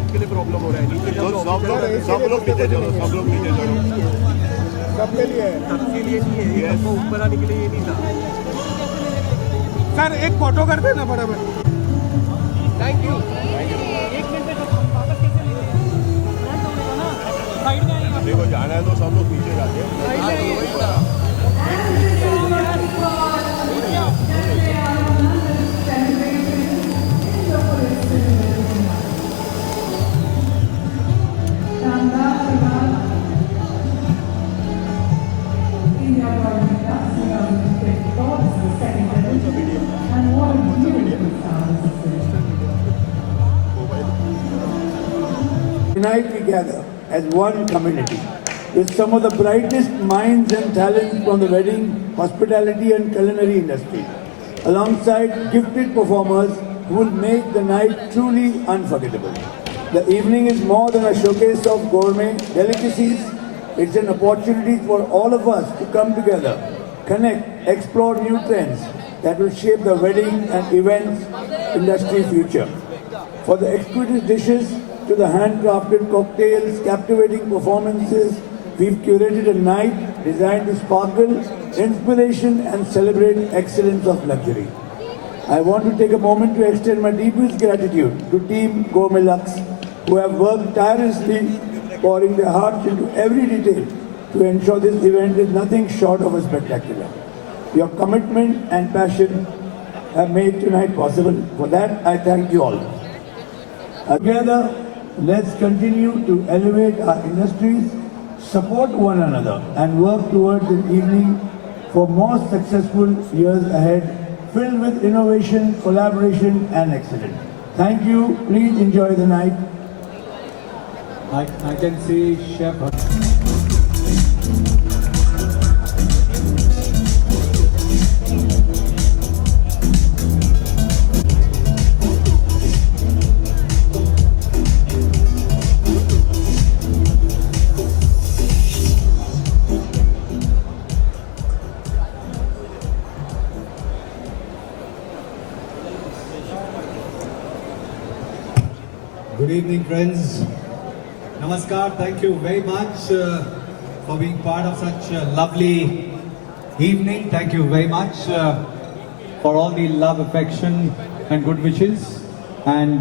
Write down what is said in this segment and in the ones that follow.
उसके लिए प्रॉब्लम हो रहा है। नीचे सब लोग नीचे चलो, सब लोग नीचे चलो। सबके लिए सबके लिए नहीं है, तो ऊपर आने के लिए ये नहीं था। सर एक फोटो कर देना बराबर। Thank you. देखो जाना है तो सब लोग पीछे जाते हैं। Tonight we gather as one community with some of the brightest minds and talents from the wedding, hospitality and culinary industry, alongside gifted performers who will make the night truly unforgettable. The evening is more than a showcase of gourmet delicacies. It's an opportunity for all of us to come together, connect, explore new trends that will shape the wedding and events industry future. For the exquisite dishes to the handcrafted cocktails, captivating performances, we've curated a night designed to sparkle, inspiration and celebrate excellence of luxury. I want to take a moment to extend my deepest gratitude to Team Gourmet Lux, who have worked tirelessly, pouring their hearts into every detail to ensure this event is nothing short of a spectacular. Your commitment and passion have made tonight possible. For that, I thank you all. Together, let's continue to elevate our industries, support one another, and work towards an evening for more successful years ahead, filled with innovation, collaboration, and excellence. Thank you. Please enjoy the night. I can see Chef. Good evening, friends. Namaskar. Thank you very much for being part of such a lovely evening. Thank you very much for all the love, affection, and good wishes. And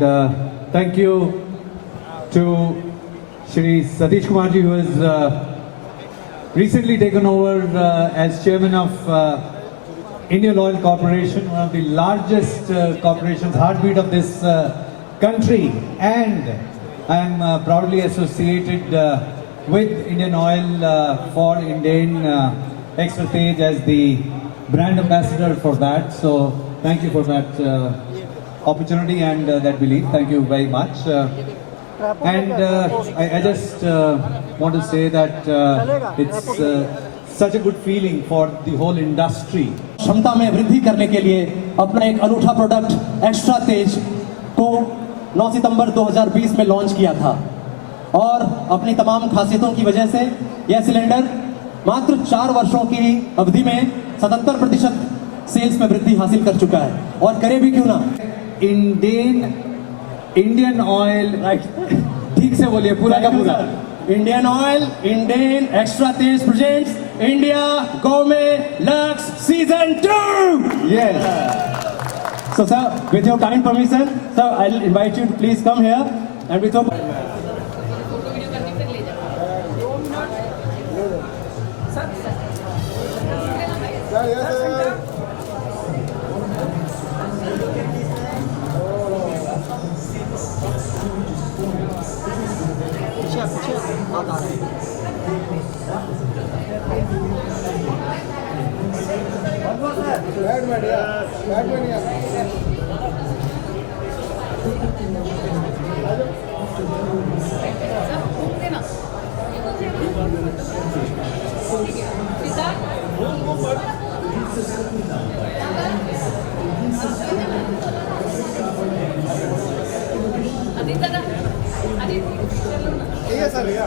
thank you to Shri Satish Kumarji, who has recently taken over as chairman of Indian Oil Corporation, one of the largest corporations, heartbeat of this country, and I am proudly associated with Indian Oil for Indian Extra Stage as the brand ambassador for that. So thank you for that opportunity and that belief. Thank you very much. And I just want to say that it's such a good feeling for the whole industry. क्षमता में वृद्धि करने के लिए अपना एक अनूठा product extra तेज को 9 सितंबर 2020 में लॉन्च किया था और अपनी तमाम खासियतों की वजह से यह सिलेंडर मात्र 4 वर्षों की अवधि में 77% सेल्स में वृद्धि हासिल कर चुका है और करे भी क्यों ना। इंडियन ऑयल, ठीक से बोलिए पूरा का पूरा। Indian oil, Indian extra Tej presents India gourmet lux season 2। Yes. So sir, with your kind permission, sir, I'll invite you to please come here and with your All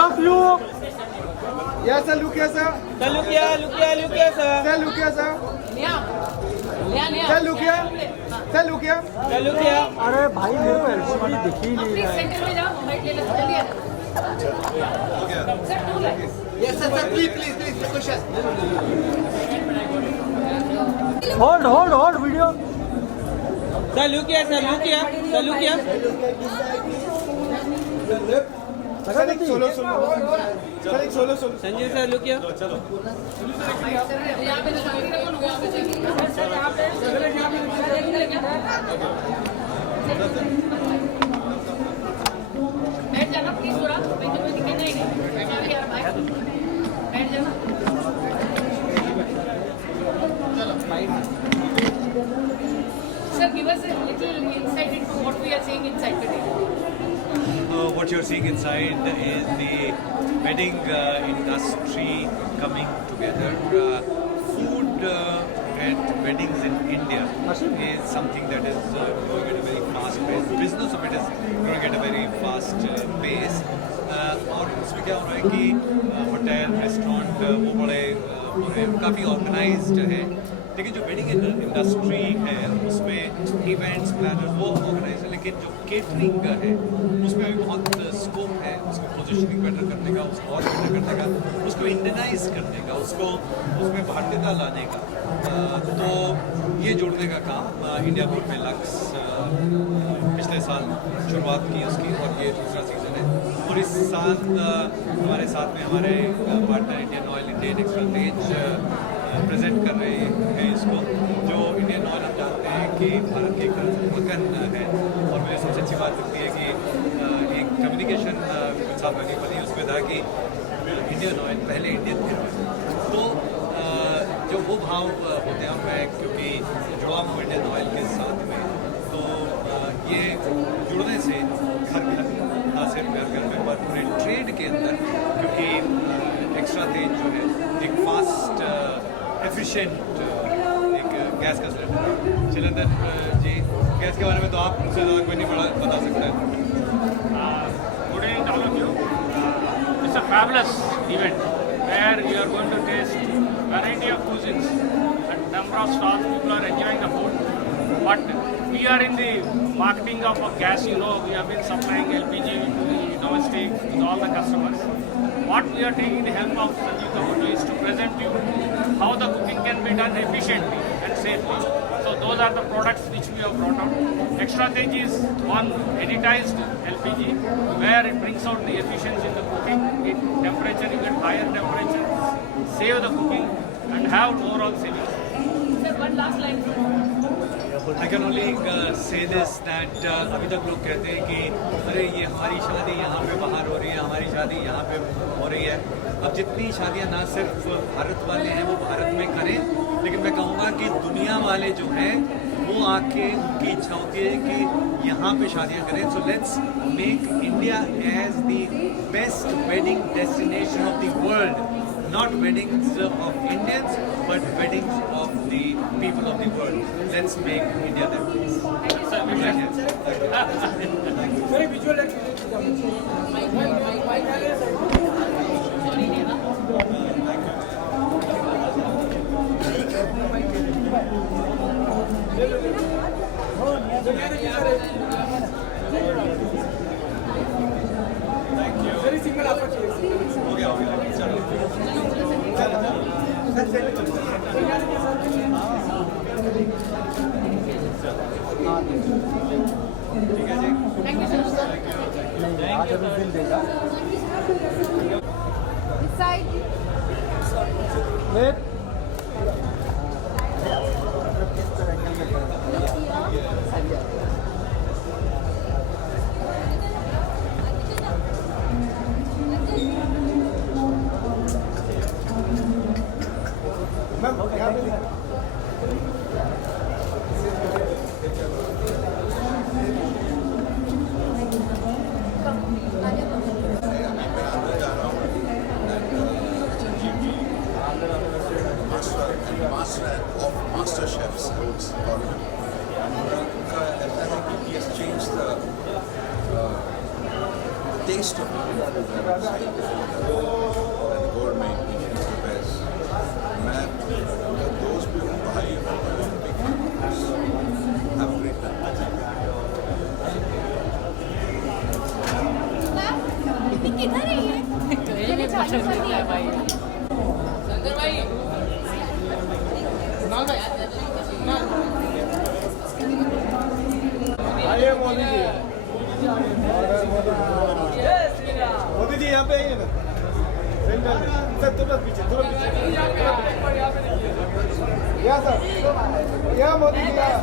of you. Yes, sir, look here, sir. Sir, look here, look here, look here, sir. Sir, look here, sir. Sir, look here. Sir, look here. Sir, look here. अरे भाई मेरे को LCD दिख ही नहीं रहा है। Centre में जाओ, राइट ले लो, चलिए। Sir, to like. Hold video. Sir, look here, sir, look here, sir, look here. Sir, एक सोलो सोलो। सर, एक solo solo. Sanjay sir, look here. यहाँ पे तो शादी का कौन हो गया? यहाँ पे चलिए। सर, यहाँ पे। सर, यहाँ पे। सर, इधर क्या? बैठ जाना प्लीज थोड़ा, मैं तो कोई दिक्कत नहीं है। यार भाई, बैठ जाना। Sir, give us a little insight into what we are seeing inside today. What you're seeing inside is the wedding industry coming together. Food at weddings in India is something that is growing at a very fast pace. Business of it is growing at a very fast pace. और उसमें क्या हो रहा है कि hotel restaurant वो बड़े काफ़ी ऑर्गेनाइज्ड है, लेकिन जो वेडिंग इंडस्ट्री है उसमें इवेंट्स प्लानर वो ऑर्गेनाइज है, लेकिन जो केटरिंग का है उसमें भी बहुत स्कोप है उसको पोजिशनिंग बेटर करने का, उसको और बेटर करने का, उसको इंडियनाइज करने का, उसको उसमें भारतीयता लाने का। तो ये जोड़ने का काम इंडिया बोर्ड में लक्स पिछले साल शुरुआत की उसकी, और ये दूसरा सीज़न है। और इस साल हमारे साथ में हमारे partner Indian oil, Indian extra Tej present कर रहे हैं इसको, जो इंडियन ऑयल हम जानते हैं कि भारत की एक मकन है। और मुझे सबसे अच्छी बात लगती है कि एक कम्युनिकेशन कुछ साल पहले बनी, उसमें था कि इंडियन ऑयल पहले इंडियन फिर ऑयल। तो जो वो भाव होते हैं, मैं क्योंकि जुड़ा हूँ इंडियन ऑयल के साथ में, तो ये जुड़ने से घर घर ना सिर्फ घर घर में पर पूरे ट्रेड के अंदर, क्योंकि एक्स्ट्रा तेज जो है एक फास्ट एफिशिएंट एक गैस का सिलेंडर है। चिलंदर जी, गैस के बारे में तो आप मुझसे ज़्यादा कोई नहीं बता सकता है। Good evening to all of you. It's a fabulous event where we are going to taste variety of cuisines and number of stalls. People are enjoying the food. But we are in the marketing of a gas. You know, we have been supplying LPG to the domestic to all the customers. What we are taking the help of Sanjeev Kapoor is to present you how the cooking can be done efficiently and safely. So those are the products which we have brought out. Extra Tej is one editized LPG where it brings out the efficiency in the cooking. In temperature, you get higher temperature, save the cooking and have overall savings. Sir, one last line. I can only say this that अभी तक लोग कहते हैं कि अरे ये हमारी शादी यहाँ पे बाहर हो रही है, हमारी शादी यहाँ पे हो रही है। अब जितनी शादियाँ ना सिर्फ भारत वाले हैं वो भारत में करें, लेकिन मैं कहूँगा कि दुनिया वाले जो हैं वो आके उनकी इच्छा होती है कि यहाँ पे शादियाँ करें। So let's make India as the best wedding destination of the world, not weddings of Indians, but weddings of the people of the world. Let's make India that place. Very visual Very single opportunity. हो गया चलो। ठीक है जी। Thank you, sir. This side. Wait. Ma'am यहाँ पे उनका ऐसा है कि he has changed the taste of gold में मैं उनका दोस्त भी हूँ, भाई हूँ, किधर है ये? चलिए चालू कर दिया भाई। शंकर भाई। आइए मोदी जी। मोदी जी यहाँ पे आइए ना। सर तुरंत पीछे, तुरंत पीछे। यहाँ सर, यहाँ मोदी जी यहाँ।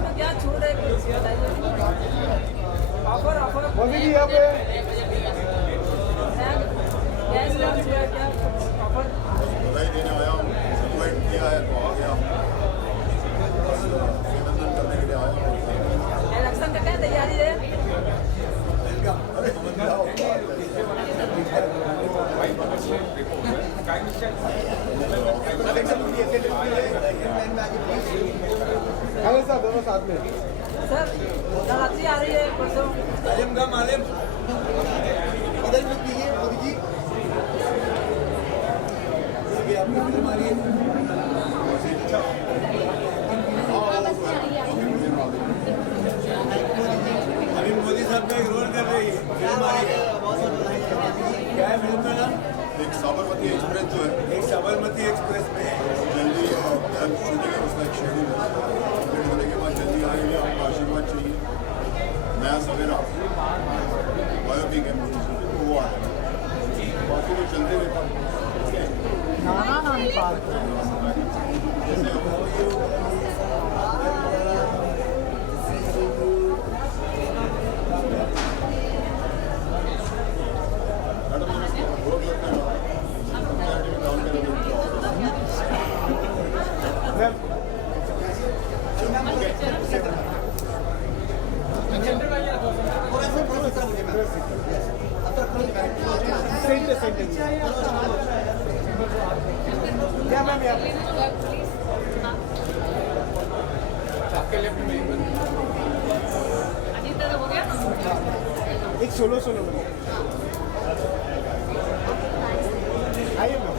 मोदी जी यहाँ पे। बधाई देने आया हूँ, इनवाइट किया है तो आ गया हूँ। अभिनंदन करने के लिए आया हूँ। इलेक्शन का क्या तैयारी है? अरे अरे सर दोनों साथ में। सर नवरात्रि आ रही है परसों। मालिम का मालिम इधर भी दीजिए मोदी जी। ये आपको फिल्म आ रही है। अभी मोदी साहब ने एक रोल कर रही है, फिल्म आ रही है। क्या है फिल्म का नाम? एक साबरमती एक्सप्रेस जो है, एक साबरमती एक्सप्रेस में जल्दी शूटिंग है उसका शेड्यूल है। कंप्लीट होने के बाद जल्दी आएंगे, आपका आशीर्वाद चाहिए। नया सवेरा बायोपिक है मोदी जी, तो वो आएगा। बाकी तो चलते रहता है। जैसे क्या मैम यहाँ पे आपके लेफ्ट में अजीत दादा हो गया? एक सोलो सोलो में आइए मैम।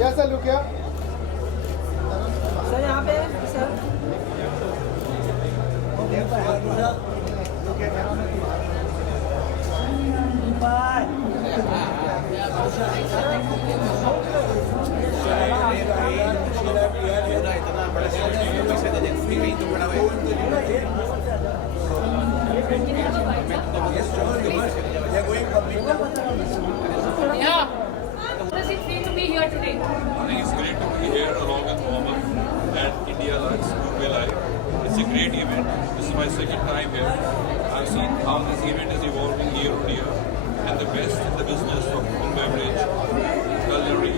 या सर लुक या सर यहाँ पे sir Yeah. How does it feel to be here today? I think it's great to be here along with Mohammed and India Lux Kumbh Live. It's a great event. This is my second time here. I've seen how this event is evolving year on year, and the best in the business of food, beverage, culinary,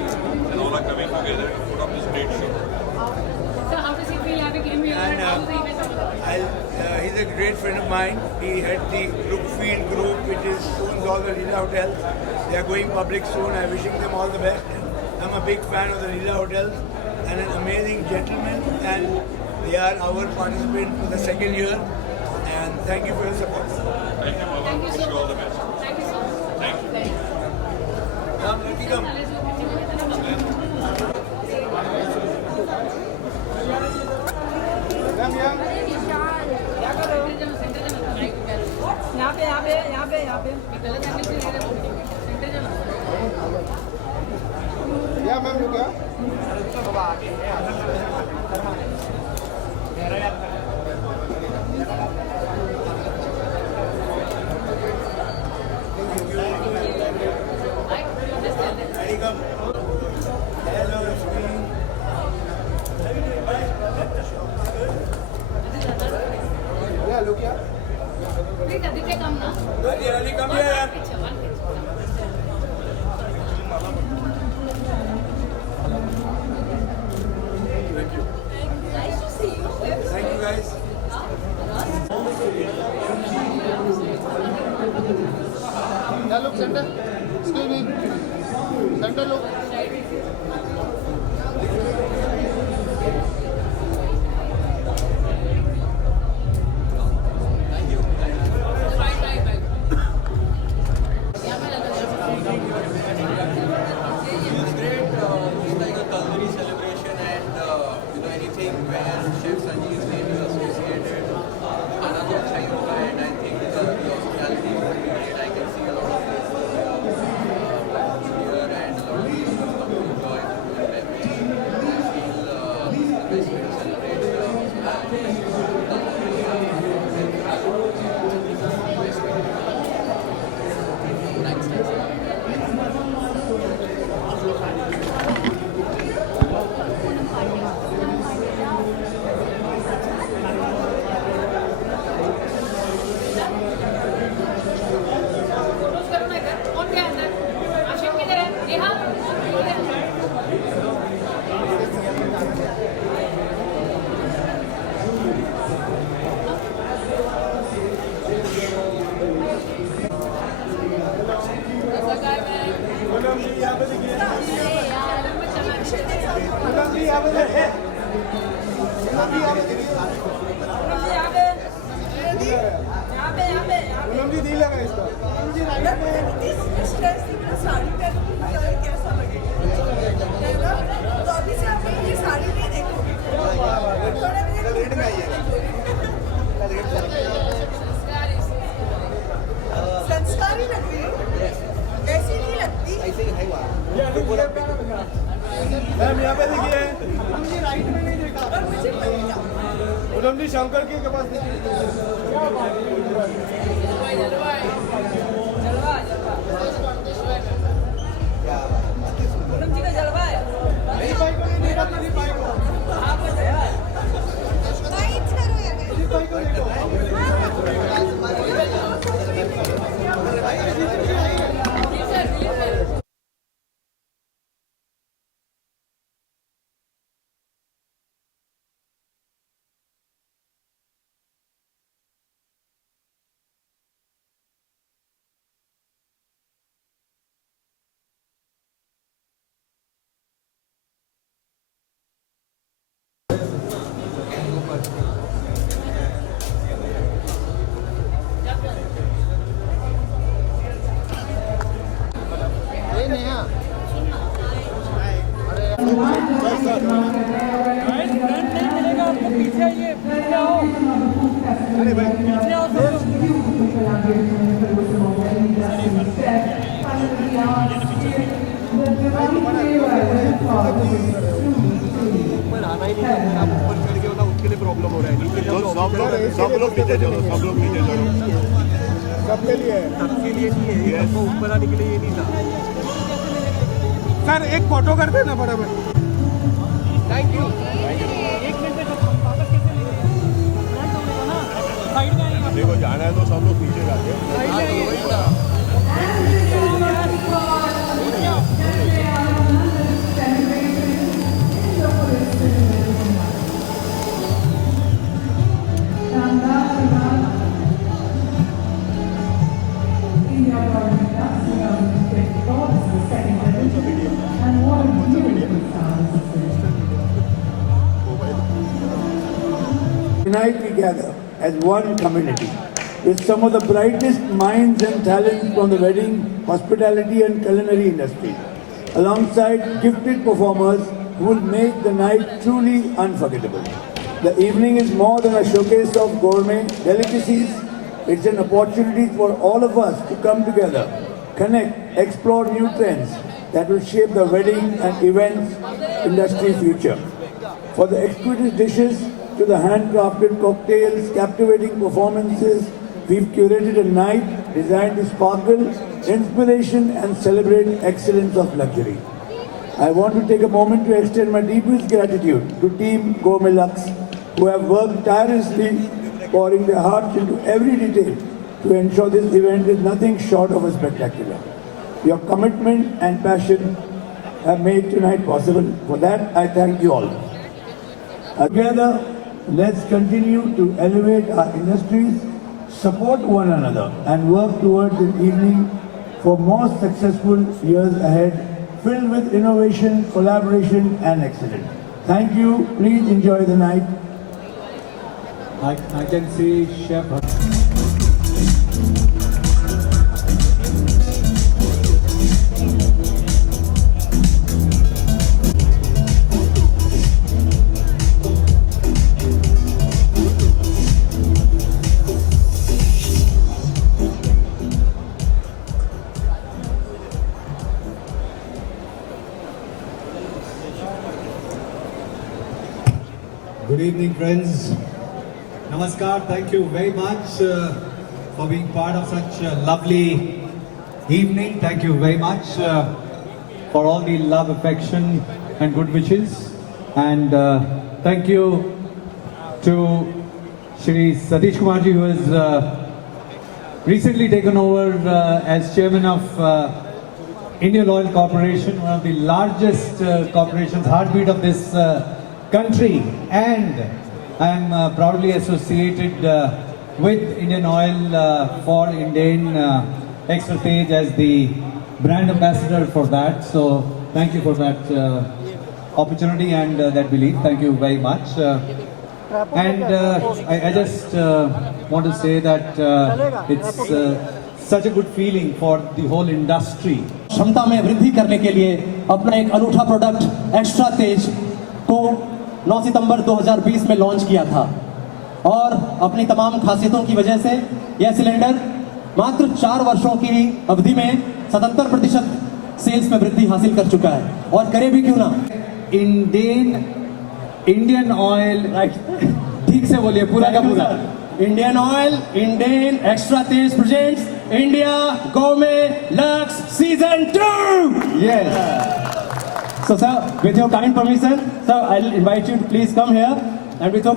and all are coming together to put up this great show. So how does it feel having him here and how the event is? He's a great friend of mine. He had the Brookfield Group, which is owns all the Leela hotels. They are going public soon. I'm wishing them all the best. I'm a big fan of the Leela hotels and an amazing gentleman. And they are our participant for the second year. And thank you for your support. Thank you, Mohammed. Thank you Wish so you all the much. best. Thank you so much. Thank you. Come, let me come. Ma'am यहाँ क्या कर रहे हो? यहाँ पे यहाँ पे यहाँ पे यहाँ पे गलत एंगल से ले रहे हो सेंटर जाना या मैम लुक या Daddy, come. Hello, Lakshmi. Yeah, look here. Wait, Aditya, come now. Daddy, come here, yaar. Nice to see you. Thank you, guys. Now look, center. Excuse me. Center look. It's great. It's like a culinary celebration and anything where Chef Sanjeev's name is associated. खाना तो अच्छा ही होगा and I think the hospitality will be great. I can see a lot of faces here and a lot of people come to enjoy food and beverage. I feel the best way to celebrate hospitality. संस्कारी लग रही हो, ऐसी नहीं लगती। Ma'am यहाँ पे देखिए। राइट में नहीं देखा और मुझे पूनम जी शंकर के पास देखिए। पूनम जी का जलवा है। पीछे आइए, पीछे आओ। अरे भाई पीछे आओ ऊपर आना ही नहीं है, आप ऊपर चढ़ गए हो ना, उसके लिए प्रॉब्लम हो रहा है। नीचे जाओ, सब लोग नीचे चलो, सब लोग नीचे चलो। सबके लिए सबके लिए नहीं है, आपको ऊपर आने के लिए ये नहीं था। सर एक फोटो कर देना फटाफट। Thank you. एक मिनट में वापस कैसे ले साइड में आइए। देखो जाना है तो सब लोग पीछे जाते हैं। साइड में आइए। Tonight we gather as one community with some of the brightest minds and talents from the wedding, hospitality and culinary industry, alongside gifted performers who will make the night truly unforgettable. The evening is more than a showcase of gourmet delicacies. It's an opportunity for all of us to come together, connect, explore new trends that will shape the wedding and events industry future. For the exquisite dishes to the handcrafted cocktails, captivating performances, we've curated a night designed to sparkle, inspiration and celebrate excellence of luxury. I want to take a moment to extend my deepest gratitude to Team Gourmet Lux, who have worked tirelessly, pouring their hearts into every detail to ensure this event is nothing short of a spectacular. Your commitment and passion have made tonight possible. For that, I thank you all. Together, let's continue to elevate our industries, support one another, and work towards an evening for more successful years ahead, filled with innovation, collaboration, and excellence. Thank you. Please enjoy the night. I can see Chef. Good evening, friends. Namaskar. Thank you very much for being part of such a lovely evening. Thank you very much for all the love, affection, and good wishes. And thank you to Shri Satish Kumarji, who has recently taken over as chairman of Indian Oil Corporation, one of the largest corporations, heartbeat of this country, and I am proudly associated with Indian Oil for Indian Extra Stage as the brand ambassador for that. So thank you for that opportunity and that belief. Thank you very much. And I just want to say that it's such a good feeling for the whole industry. क्षमता में वृद्धि करने के लिए अपना एक अनूठा product extra तेज को 9 सितंबर 2020 में लॉन्च किया था और अपनी तमाम खासियतों की वजह से यह सिलेंडर मात्र 4 वर्षों की अवधि में 77% सेल्स में वृद्धि हासिल कर चुका है और करे भी क्यों ना। इंडियन ऑयल, ठीक से बोलिए पूरा का पूरा। Indian oil, Indian extra Tej presents India gourmet lux season 2। Yes. So sir, with your kind permission, sir, I'll invite you to please come here and with your...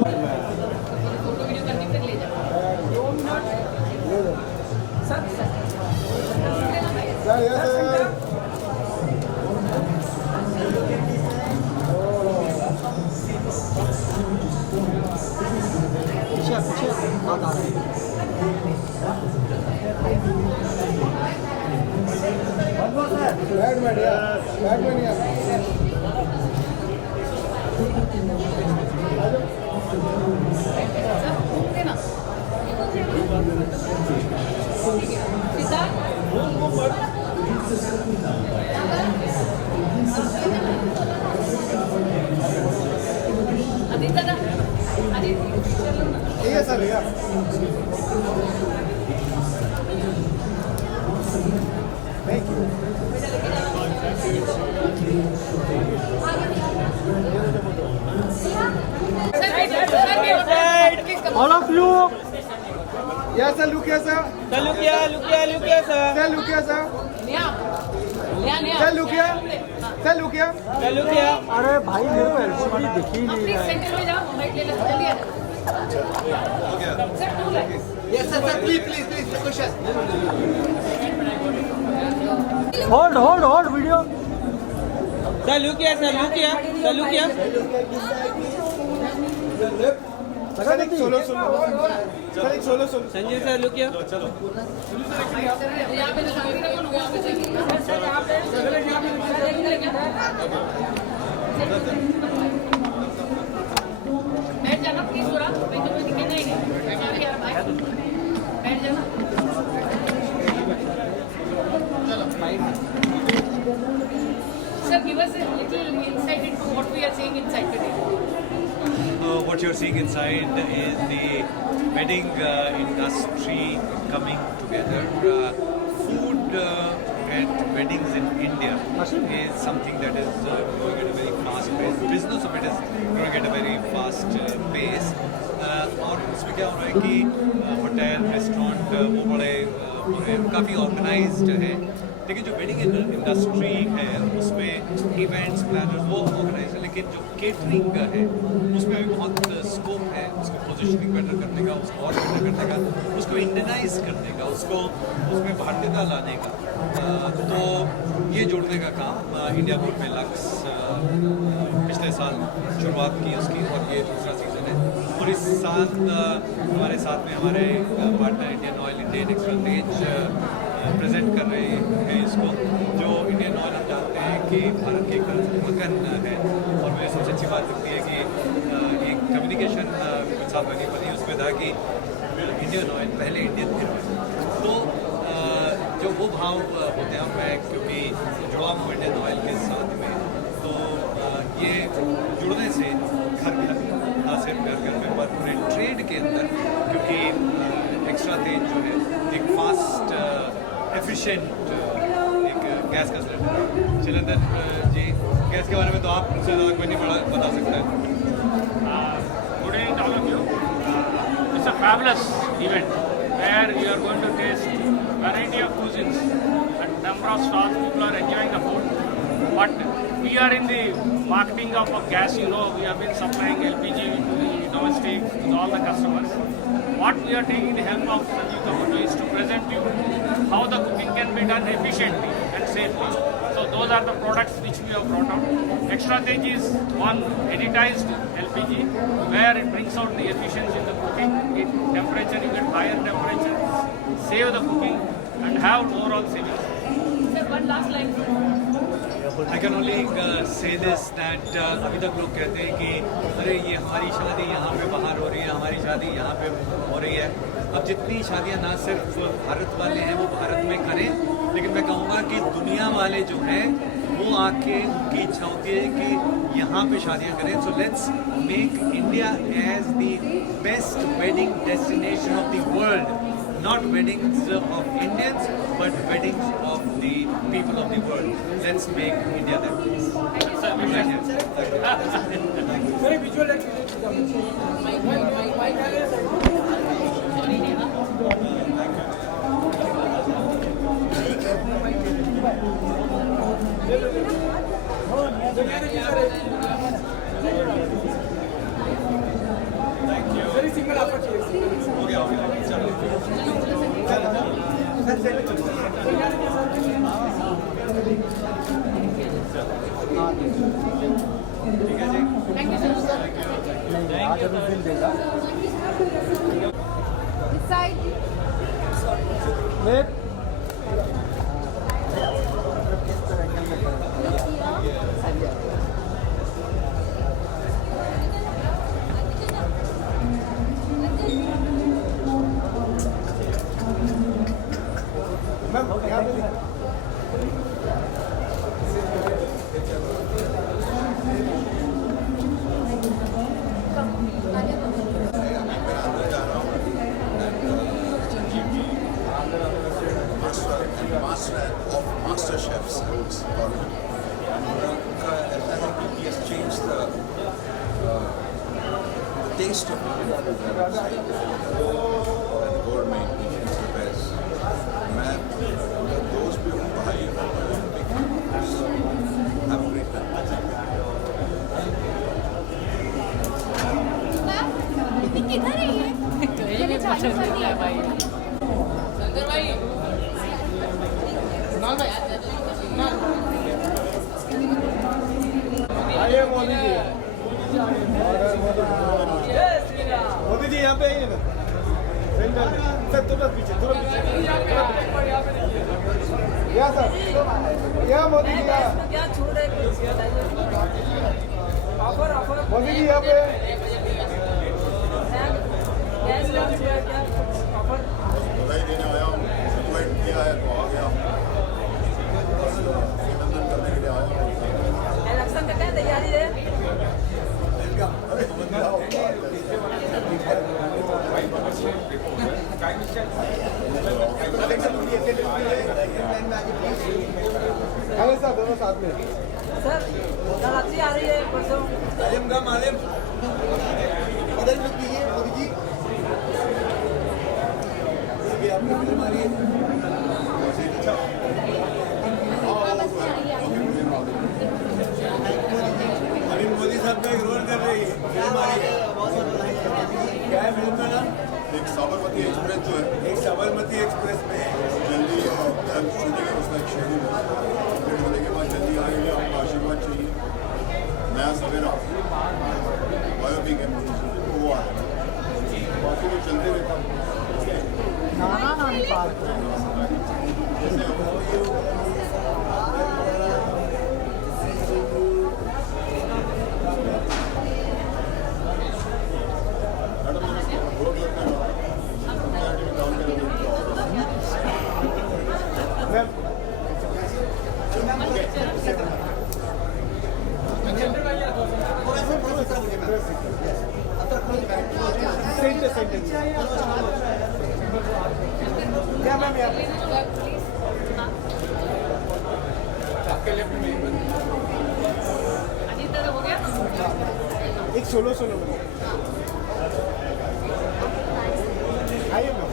All of you. Yes, sir. Look here, sir. Sir, look here, sir. Sir, look here, sir. Sir, look here. Sir, look here. Sir, look here. अरे भाई मेरे को LCD दिख ही नहीं रहा है। Centre में जाओ, माइक ले ले, चलिए। Yes, sir, sir, please, the question. Hold video. Sir, look here, sir, look here. Sir, look here. Sir एक solo Sanjay sir look here. चलो यहाँ पे तो सामने कौन होगा? यहाँ पे सर, यहाँ पे बैठ जाना प्लीज थोड़ा, मैं तो कोई दिक्कत नहीं है यार भाई, बैठ जाना। Sir, give us a little insight into what we are seeing inside today. What you're seeing inside is the wedding industry coming together. Food at weddings in India is something that is going at a very fast pace. Business of it is growing at a very fast pace. और इसमें क्या हो रहा है कि hotel, restaurant वो बड़े हो रहे हैं, काफ़ी ऑर्गेनाइज्ड है। लेकिन जो वेडिंग इंडस्ट्री है उसमें इवेंट्स प्लानर्स वो ऑर्गेनाइज है, लेकिन जो केटरिंग है उसमें भी बहुत स्कोप है उसको पोजिशनिंग बेटर करने का, उसको और बेटर करने का, उसको इंडियनाइज करने का, उसको उसमें भारतीयता लाने का। तो ये जोड़ने का काम इंडिया बोर्ड में लक्स पिछले साल शुरुआत की उसकी, और ये दूसरा सीज़न है। और इस साल हमारे साथ में हमारे partner Indian oil, Indian extra Tej present कर रहे हैं इसको, जो इंडियन ऑयल हम जानते हैं कि भारत की एक मकन है। और मुझे सबसे अच्छी बात लगती है कि एक कम्युनिकेशन कुछ साल पहले बनी, उसमें था कि इंडियन ऑयल पहले इंडियन फिर ऑयल। तो जो वो भाव होते हैं, मैं क्योंकि जुड़ा हूँ इंडियन ऑयल के साथ में, तो ये जुड़ने से घर घर ना सिर्फ घर में पर पूरे ट्रेड के अंदर, क्योंकि एक्स्ट्रा तेज जो है एक फास्ट एफिशिएंट एक गैस का सिलेंडर। चिलंदर जी, गैस के बारे में तो आप मुझसे ज़्यादा कोई नहीं बता सकता है। Good evening to all of you. It's a fabulous event where you are going to taste variety of cuisines and number of stalls. People are enjoying the food. But we are in the marketing of gas. You know, we have been supplying LPG to the domestic, to all the customers. What we are taking the help of Sanjeev Kapoor is to present you how the cooking can be done efficiently and safely. So those are the products which we have brought out. Extra Tej is one editized LPG where it brings out the efficiency in the cooking. In temperature, you get higher temperature, save the cooking and have overall savings. Sir, one last line. I can only say this that अभी तक लोग कहते हैं कि अरे ये हमारी शादी यहाँ पे बाहर हो रही है, हमारी शादी यहाँ पे हो रही है। अब जितनी शादियाँ ना सिर्फ भारत वाले हैं वो भारत में करें, लेकिन मैं कहूँगा कि दुनिया वाले जो हैं वो आके उनकी इच्छा होती है कि यहाँ पे शादियाँ करें। So let's make India as the best wedding destination of the world, not weddings of Indians, but weddings of the people of the world. Let's make India that place. Thank you. Very visual. Very simple approach. This side. Master chefs, I would call it. ऐसा है कि he has changed the taste of Indian food. And gourmet dishes the best. मैं दोस्त भी हूँ, भाई हूँ, have a great time. किधर है ये? शंकर भाई। आइए मोदी जी। मोदी जी यहाँ पे आइए ना। सर तुरंत पीछे, तुरंत पीछे। या सर, या मोदी जी या। मोदी जी यहाँ पे। बधाई देने आया हूँ, इनवाइट किया है तो आ गया हूँ, अभिनंदन करने के लिए आया हूँ। इलेक्शन का क्या तैयारी है? अरे सर दोनों साथ में। सर नवरात्रि आ रही है परसों। मालिम का मालिम। इधर लुक दीजिए मोदी जी। अभी आपको फिल्म आ रही है। अभी मोदी साहब का एक रोल कर रही है फिल्म आ रही है। क्या है फिल्म का नाम? एक साबरमती एक्सप्रेस जो है, एक साबरमती एक्सप्रेस में जल्दी शूटिंग है उसका एक शेड्यूल है। कंप्लीट होने के बाद जल्दी आएंगे, आपका आशीर्वाद चाहिए। नया सवेरा बायोपिक है तो वो आ रहा है, बाकी तो चलते रहता है। एक सोलो सोलो आइए ना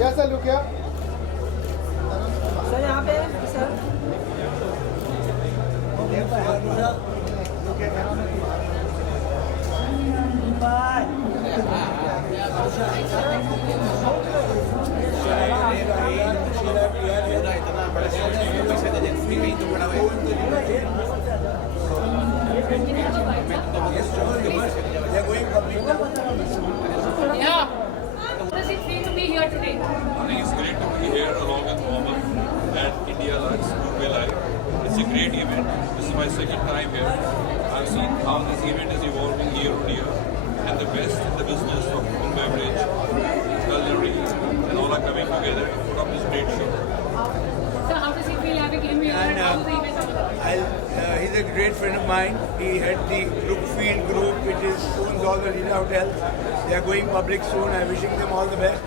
Yeah, sir, look here. Sir यहाँ पे sir They're going public now. Yeah. How does it feel to be here today? I think it's great to be here along with Mohammed and India Lux Mumbai Live. It's a great event. This is my second time here. I've seen how this event is evolving year on year, and the best in the business of food, beverage, culinary, and all are coming together to put up this great show. So how does it feel having him here? And, How is the event all about? He's a great friend of mine. He had the Brookfield Group, which is owns all the Leela hotels. They are going public soon. I'm wishing them all the best.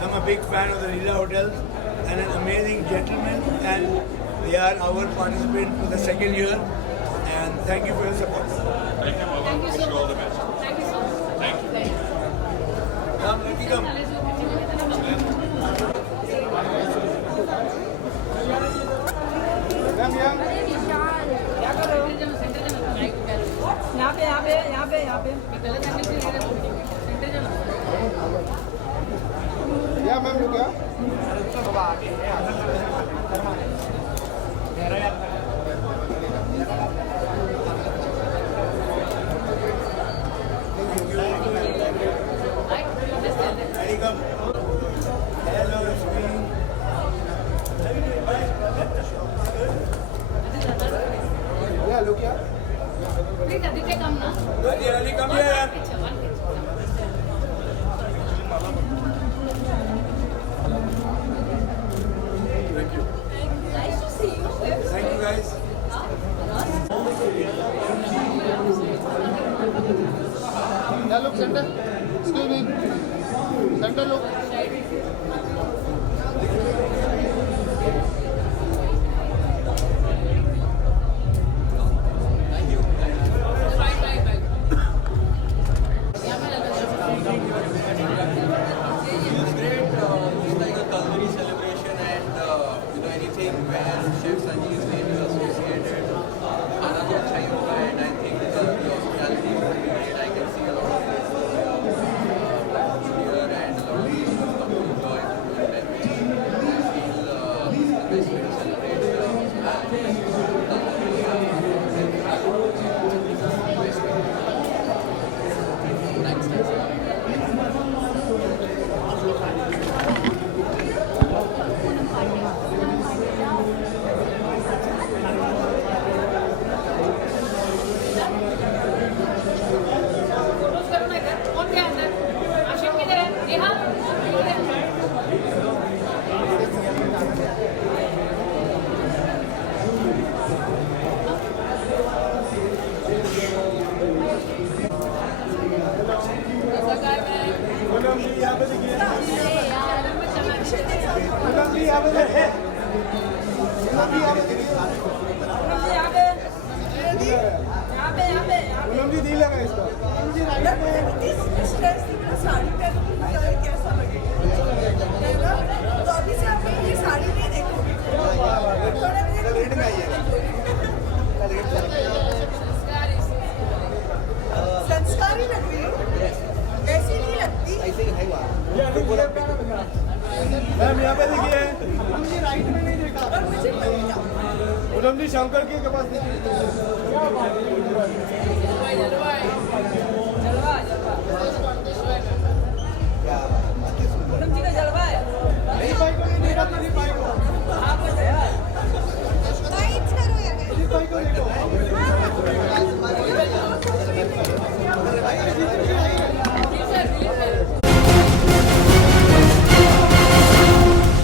I'm a big fan of the Leela hotels and an amazing gentleman. And they are our participant for the second year. And thank you for your support. Thank you, Mohammed. Thank you Wish so you all much. the best. Thank you so much. Thank you. Come, Lucky, come. क्या कर रहे हो? यहाँ पे यहाँ पे यहाँ पे यहाँ पे Yeah, ma'am, look here. Ready, come. Hello, Rashmi. Yeah, look here. Please, Aditya, come now. Ali, come here. One picture. Thank you. Nice to see you. Thank you, guys. Now look, center. Excuse me. Center look. It's great. It's like a culinary celebration, and anything where Chef Sanjeev's name is associated, खाना तो अच्छा ही होगा, and I think the hospitality will be great. I can see a lot of faces here and a lot of people come to enjoy. संस्कारी लग रही हो, ऐसी नहीं लगती। मैम यहाँ पे देखिए, मुझे राइट में नहीं देखा और मुझे पूनम जी शंकर के पास देखिए। जलवा जलवा